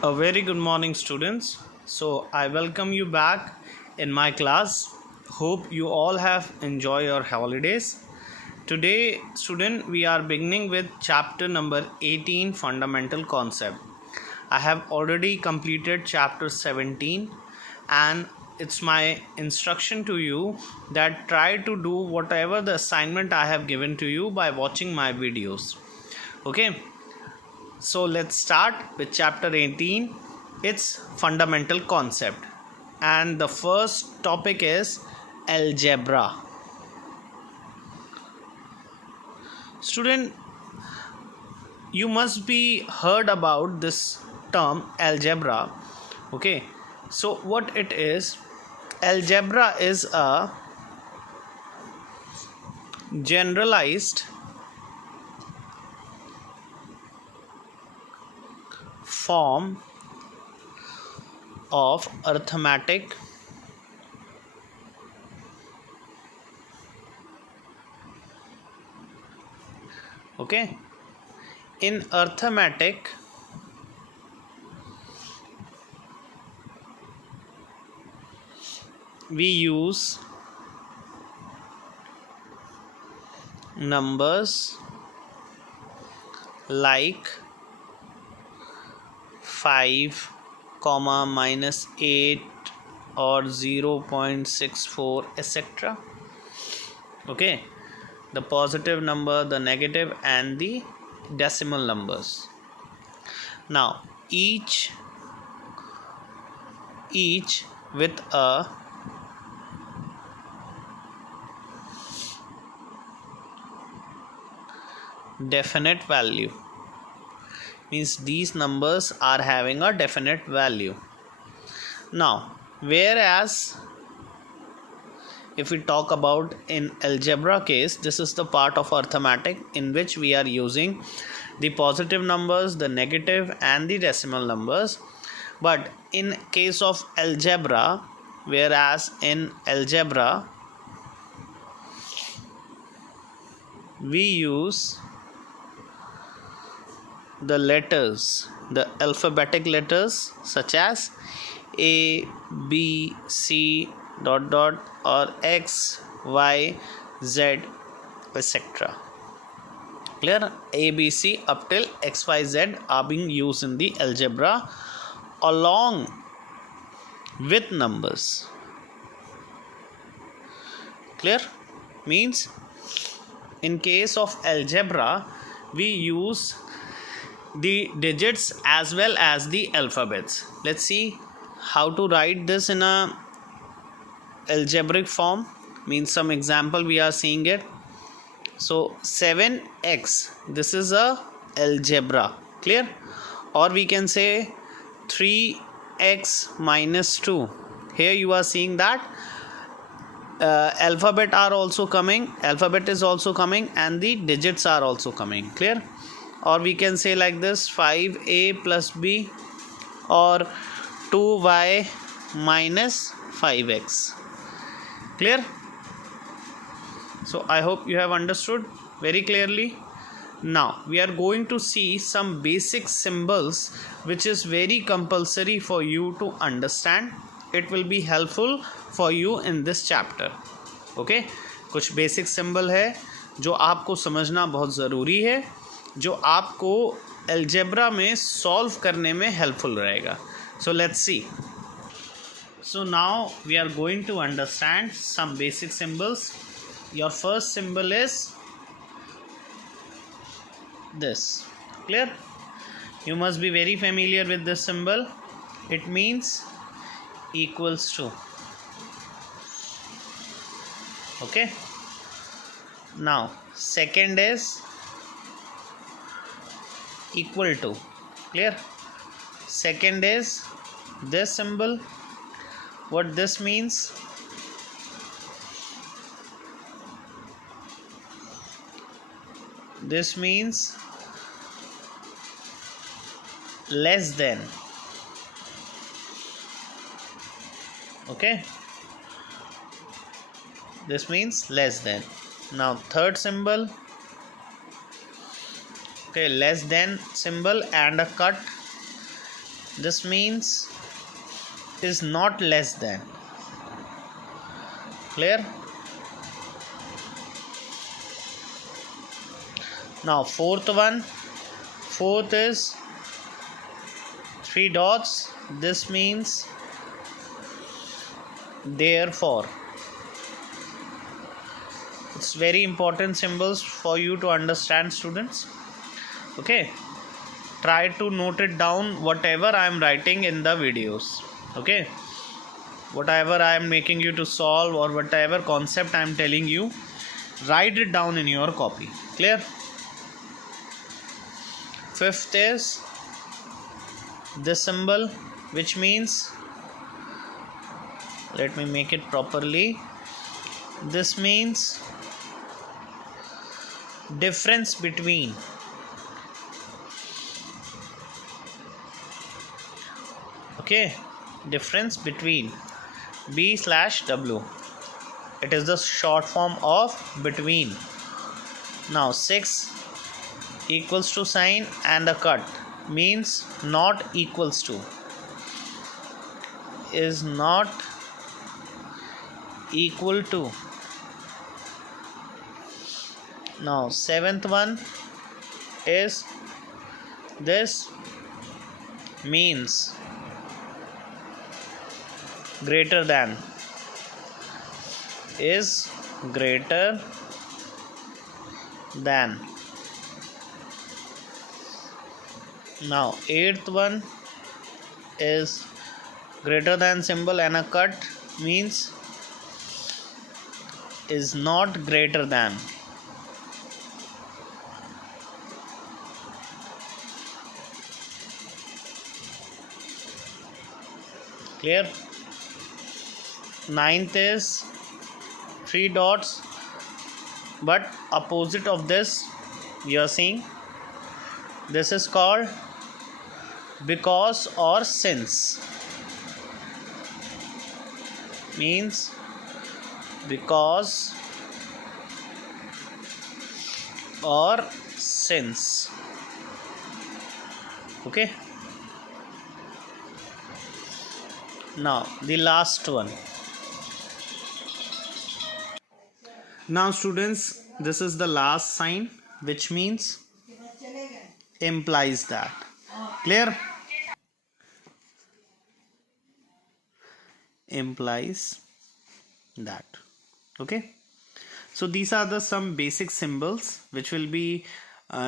A very good morning, students. So, I welcome you back in my class. Hope you all have enjoyed your holidays. Today, student, we are beginning with chapter number 18, Fundamental Concept. I have already completed chapter 17, and it's my instruction to you that try to do whatever the assignment I have given to you by watching my videos. Okay. So let's start with chapter 18, its fundamental concept. And the first topic is algebra. Student, you must be heard about this term algebra. Okay, so what it is? Algebra is a generalized form of arithmetic okay in arithmetic we use numbers like 5 comma -8 or 0.64 etc. Okay, the positive number, the negative, and the decimal numbers. Now each with a definite value, means these numbers are having a definite value. Now whereas if we talk about in algebra case, this is the part of arithmetic in which we are using the positive numbers, the negative, and the decimal numbers. But in case of algebra, whereas in algebra we use the letters, the alphabetic letters such as A, B, C, ... or X, Y, Z, etc. Clear? A, B, C up till X, Y, Z are being used in the algebra along with numbers. Clear? Means in case of algebra we use the digits as well as the alphabets. Let's see how to write this in a algebraic form, means some example we are seeing it. So 7x, this is a algebra. Clear? Or we can say 3x minus 2. Here you are seeing that alphabet is also coming and the digits are also coming. Clear? Or we can say like this, 5a plus b or 2y minus 5x. Clear? So I hope you have understood very clearly. Now we are going to see some basic symbols which is very compulsory for you to understand. It will be helpful for you in this chapter. Okay, कुछ basic symbol है जो आपको समझना बहुत ज़रूरी है, जो आपको algebra में solve करने में helpful रहेगा. So let's see. So now we are going to understand some basic symbols. Your first symbol is this. Clear? You must be very familiar with this symbol. It means equals to. Okay. Now second is equal to. Clear? Second is this symbol. What this means? This means less than. Okay, this means less than. Now third symbol, okay, less than symbol and a cut. this means is not less than. Clear? Now fourth is 3 dots. This means therefore. It's very important symbols for you to understand, students. Okay, try to note it down whatever I am writing in the videos. Okay, whatever I am making you to solve or whatever concept I am telling you, write it down in your copy. Clear? Fifth is this symbol, which means, let me make it properly, this means difference between. Okay, difference between, B/W. It is the short form of between. Now 6 equals to sign and a cut means not equals to, is not equal to. Now seventh one is this means greater than, is greater than. Now eighth one is greater than symbol and a cut means is not greater than. Clear? Ninth is 3 dots, but opposite of this you are seeing, this is called because or since. Means because or since. Okay, now the last one. Now students, this is the last sign, which means implies that. Clear? Implies that. Okay, so these are the some basic symbols which will be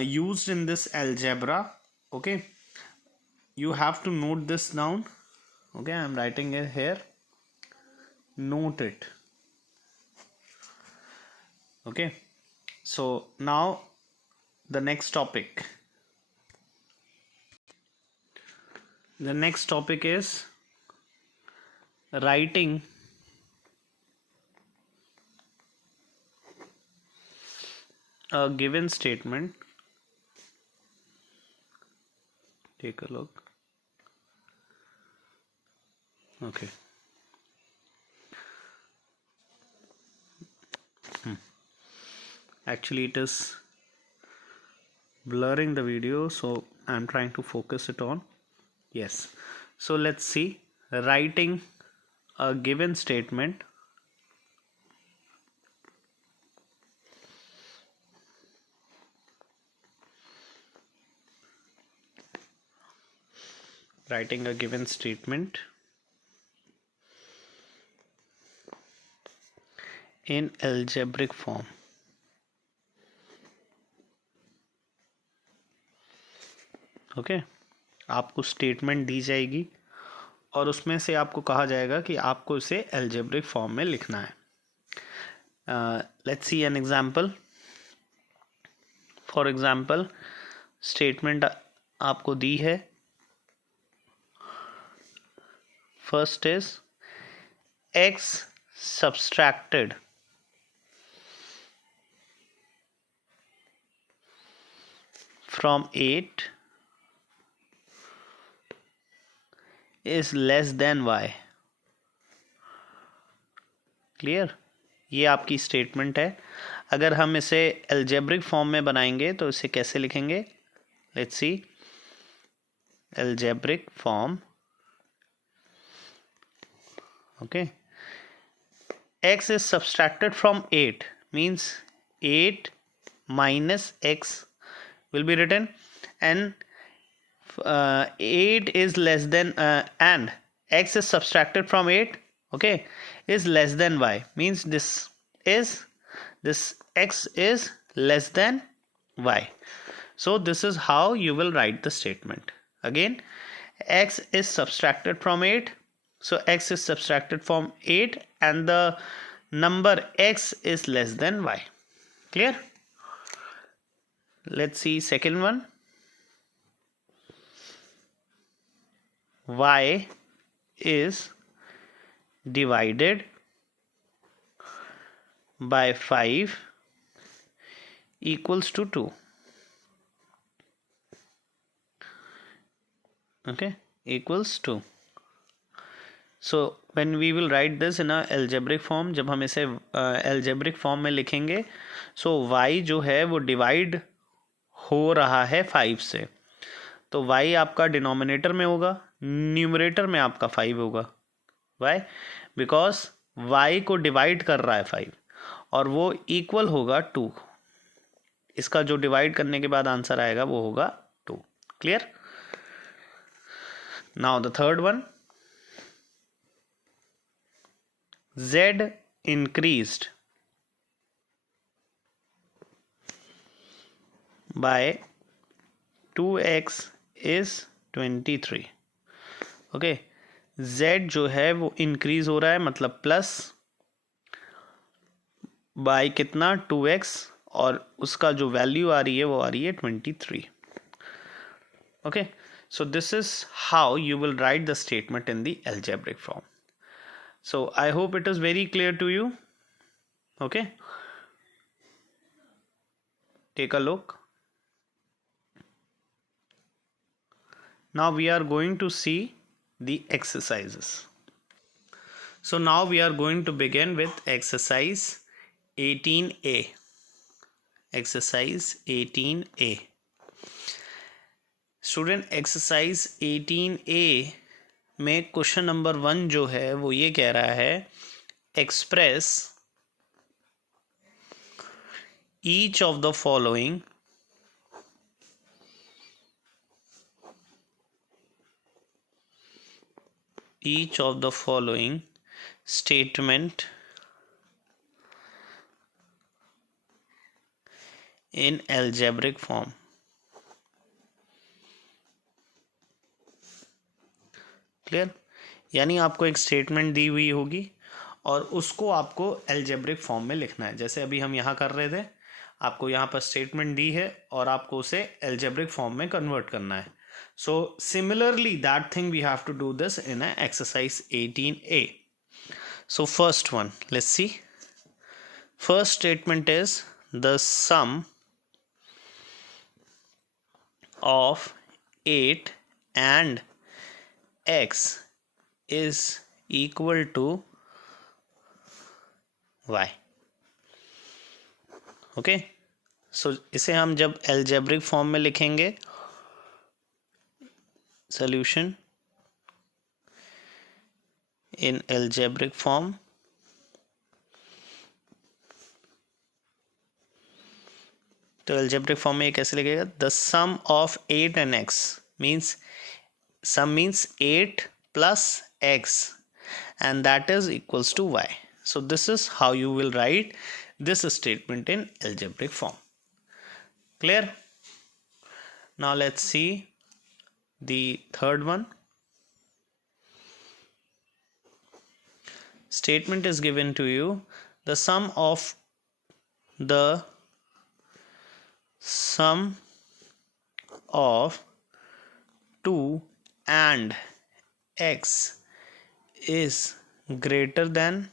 used in this algebra. Okay, you have to note this down. Okay, I am writing it here. Note it. Okay, so now the next topic. The next topic is writing a given statement. Take a look. Okay. Actually it is blurring the video, so I'm trying to focus it on. Yes, so let's see. Writing a given statement in algebraic form. Okay, आपको statement दी जाएगी और उसमें से आपको कहा जाएगा कि आपको इसे एल्जेब्रिक फॉर्म में लिखना है. Let's see an example. For example, statement आपको दी है. First is x subtracted from 8 is less than y. क्लियर? ये आपकी स्टेटमेंट है. अगर हम इसे एल्जेब्रिक फॉर्म में बनाएंगे तो इसे कैसे लिखेंगे? Let's see. algebraic form. Okay, x is subtracted from 8 means 8 minus x will be written, and 8 is less than and x is subtracted from 8, okay, is less than y means this x is less than y. So this is how you will write the statement. Again, x is subtracted from 8, so x is subtracted from 8 and the number x is less than y. Clear? Let's see second one. Y is divided by 5 equals to 2. Okay, equals 2. So when we will write this in a algebraic form, जब हम इसे algebraic form में लिखेंगे, so y जो है वो divide हो रहा है 5 से, तो y आपका डिनोमिनेटर में होगा, न्यूमरेटर में आपका 5 होगा. वाई? बिकॉज y को डिवाइड कर रहा है 5 और वो इक्वल होगा 2. इसका जो डिवाइड करने के बाद आंसर आएगा वो होगा 2. Clear? Now the third one. z increased by 2x is 23. Okay, z जो है वो इंक्रीज हो रहा है मतलब प्लस बाय कितना 2x और उसका जो वैल्यू आ रही है वो आ रही है 23. Okay, so this is how you will write the statement in the algebraic form. So I hope it is very clear to you. Okay, take a look. Now we are going to see the exercises. So now we are going to begin with exercise 18A. Exercise 18A. Student, exercise 18A में question number 1 जो है वो ये कह रहा है, express each of the following statement in algebraic form. Clear? यानी आपको एक स्टेटमेंट दी हुई होगी और उसको आपको एल्जेब्रिक फॉर्म में लिखना है. जैसे अभी हम यहाँ कर रहे थे, आपको यहाँ पर स्टेटमेंट दी है और आपको उसे एल्जेब्रिक फॉर्म में कन्वर्ट करना है. So similarly that thing we have to do this in exercise 18A. So first one, let's see. First statement is the sum of 8 and x is equal to y. Okay, so इसे हम जब algebraic form में लिखेंगे, solution in algebraic form, तो algebraic form में ये कैसे लिखेगा? The sum of 8 and x means sum means 8 plus x and that is equals to y. So this is how you will write this statement in algebraic form. Clear? Now let's see the third one. Statement is given to you, the sum of 2 and x is greater than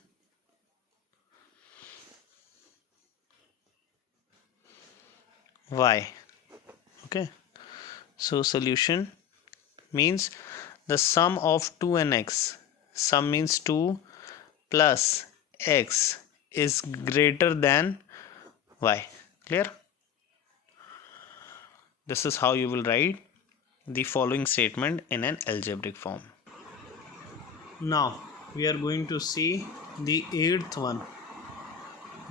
y. Okay, so solution means the sum of 2 and x, sum means 2 plus x is greater than y. Clear? This is how you will write the following statement in an algebraic form. Now we are going to see the 8th one.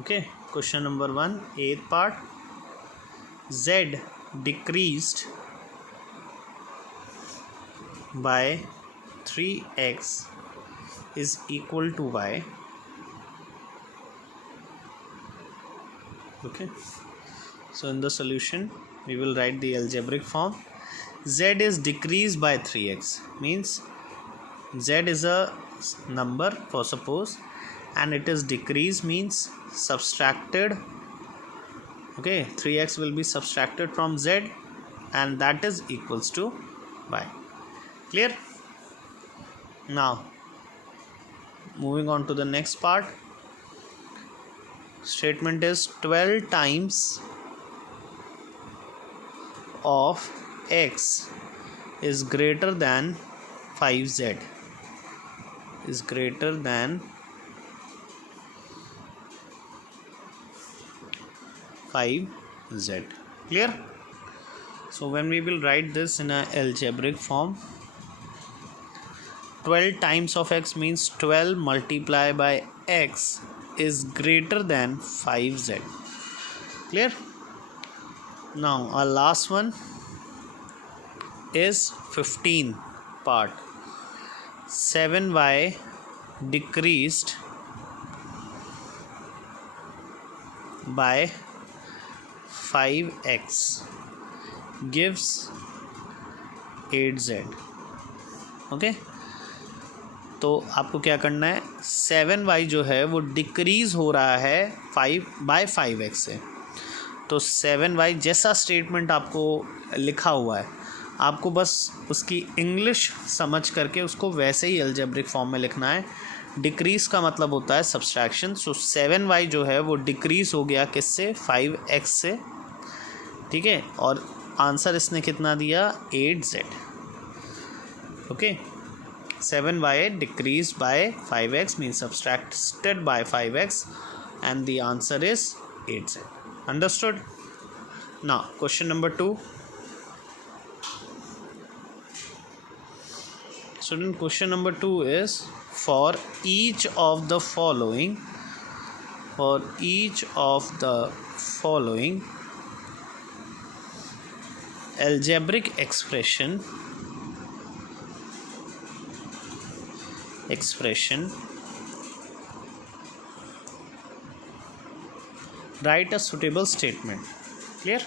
Okay, question number 1, 8th part. Z decreased by 3x is equal to y. Okay, so in the solution we will write the algebraic form. Z is decreased by 3x, means z is a number for suppose, and it is decreased means subtracted. Okay, 3x will be subtracted from z, and that is equals to y. Clear? Now moving on to the next part. Statement is 12 times of x is greater than 5z is greater than 5z. Clear? So when we will write this in an algebraic form, 12 times of x means 12 multiplied by x is greater than 5z. Clear? Now our last one is 15 part. 7y decreased by 5x gives 8z. Okay, तो आपको क्या करना है, 7y जो है वो decrease हो रहा है 5x से. तो 7y जैसा स्टेटमेंट आपको लिखा हुआ है, आपको बस उसकी इंग्लिश समझ करके उसको वैसे ही अलजेब्रिक फॉर्म में लिखना है. डिक्रीज़ का मतलब होता है सब्सट्रैक्शन. सो 7y जो है वो डिक्रीज़ हो गया किससे, 5x से. ठीक है, और आंसर इसने कितना दिया, 8z. Okay, 7y decreased by 5x means subtracted by 5x, and the answer is 8z. Understood? Now question number 2. Student, question number 2 is for each of the following algebraic expression write a suitable statement. Clear?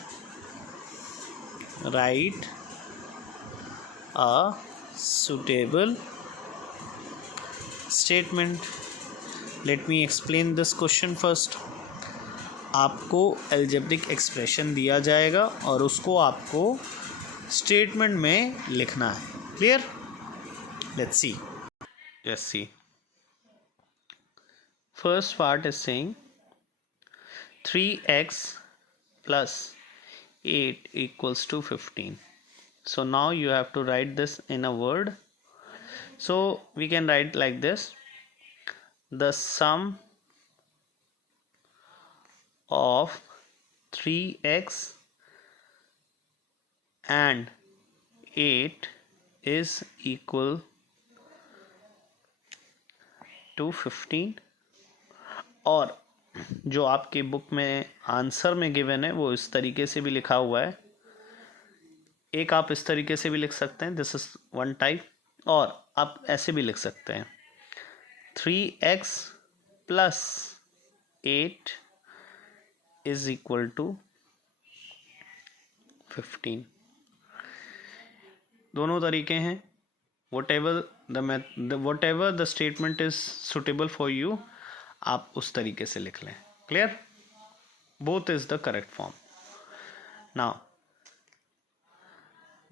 Write a suitable statement. Let me explain this question first. आपको algebraic expression दिया जाएगा और उसको आपको statement में लिखना है. Clear? Let's see. Let's see. First part is saying 3x plus 8 equals to 15. So now you have to write this in a word. So we can write like this: the sum of 3x and 8 is equal to 15. और जो आपके book में answer में given है वो इस तरीके से भी लिखा हुआ है. एक आप इस तरीके से भी लिख सकते हैं, दिस इज वन टाइप, और आप ऐसे भी लिख सकते हैं 3x plus 8 is equal to 15. दोनों तरीके हैं. whatever the statement is suitable for you, आप उस तरीके से लिख लें. Clear? Both is the correct form. Now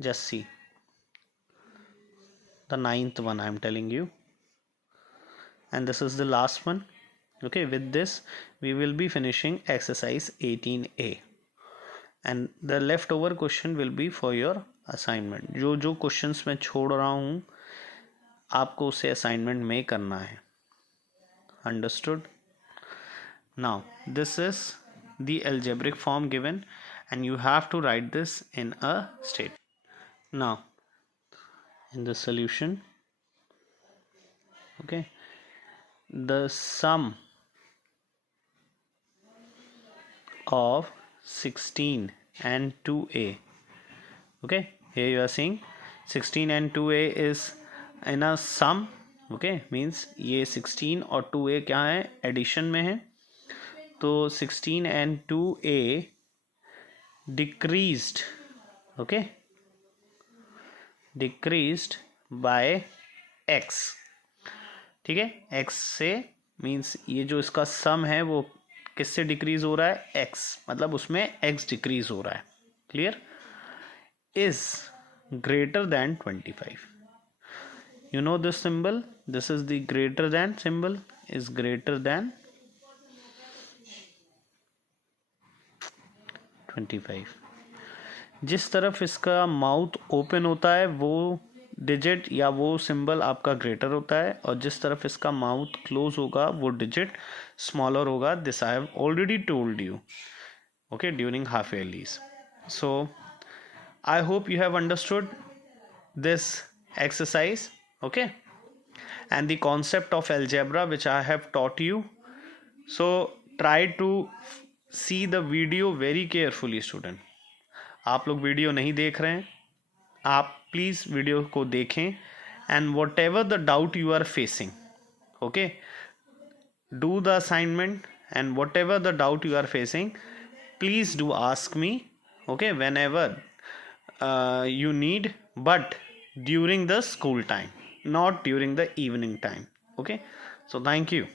just see the 9th one I am telling you, and this is the last one. Okay, with this we will be finishing exercise 18a, and the leftover question will be for your assignment. जो questions मैं छोड़ रहा हूँ आपको उसे assignment में करना है. Understood? Now this is the algebraic form given, and you have to write this in a statement. now in the solution, okay, the sum of 16 and 2a, okay, here you are seeing 16 and 2a is in a sum, okay, means ये 16 और 2a क्या है, addition में है, तो 16 and 2a decreased, okay, decreased by x, ठीक है, x से मीन्स ये जो इसका सम है वो किससे डिक्रीज हो रहा है, x, मतलब उसमें x डिक्रीज हो रहा है, clear, is greater than 25, you know this symbol, this is the greater than symbol, is greater than 25, जिस तरफ इसका माउथ ओपन होता है वो डिजिट या वो सिंबल आपका ग्रेटर होता है, और जिस तरफ इसका माउथ क्लोज होगा वो डिजिट स्मॉलर होगा. This I have already told you, okay, during half yearlies. So I hope you have understood this exercise, okay, and the concept of algebra which I have taught you. So try to see the video very carefully, student. आप लोग video नहीं देख रहे हैं, आप please video को देखें, and whatever the doubt you are facing, okay, do the assignment, and whatever the doubt you are facing, please do ask me, okay, whenever you need, but during the school time, not during the evening time, okay. So thank you.